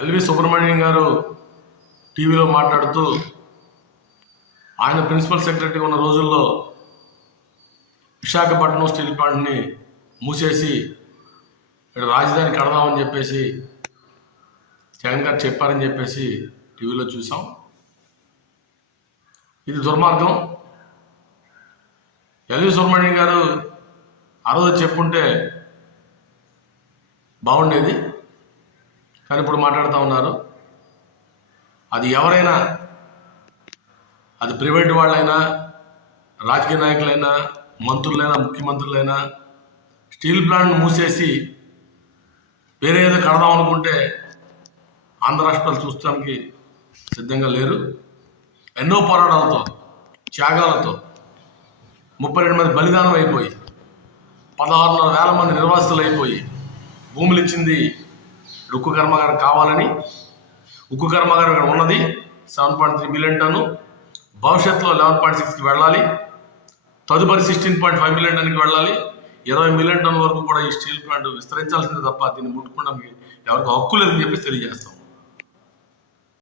LV Subrahmanyam గారు టీవీలో మాట్లాడుతూ ఆయన ప్రిన్సిపల్ సెక్రటరీ ఉన్న రోజుల్లో విశాఖపట్నం స్టీల్ ప్లాంట్ని మూసేసి ఇక్కడ రాజధాని కడదామని చెప్పేసి జగన్ గారు చెప్పారని చెప్పేసి టీవీలో చూసాం. ఇది దుర్మార్గం. ఎల్వి సుబ్రహ్మణ్యం గారు ఆ రోజు చెప్పుంటే బాగుండేది. కానీ ఇప్పుడు మాట్లాడుతూ ఉన్నారు. అది ఎవరైనా అది ప్రైవేట్ వాళ్ళైనా రాజకీయ నాయకులైనా మంత్రులైనా ముఖ్యమంత్రులైనా స్టీల్ ప్లాంట్ మూసేసి వేరే ఏదో కడదాం అనుకుంటే ఆంధ్ర రాష్ట్రాలు చూస్తానికి సిద్ధంగా లేరు. ఎన్నో పోరాటాలతో త్యాగాలతో ముప్పై రెండు మంది బలిదానం అయిపోయి పదహారున్నర వేల మంది నిర్వాసితులు అయిపోయి భూములు ఇచ్చింది ఉక్కు కర్మాగారం కావాలని ఉక్కు కర్మాగారం ఇక్కడ ఉన్నది seven point three million ton. భవిష్యత్తులో లెవెన్ పాయింట్ సిక్స్కి వెళ్ళాలి. తదుపరి సిక్స్టీన్ పాయింట్ ఫైవ్ మిలియన్ టన్కి వెళ్ళాలి. ఇరవై మిలియన్ టన్ వరకు కూడా ఈ స్టీల్ ప్లాంట్ విస్తరించాల్సిందే తప్ప దీన్ని ముట్టుకుండా ఎవరికి హక్కు లేదని చెప్పి తెలియజేస్తాం.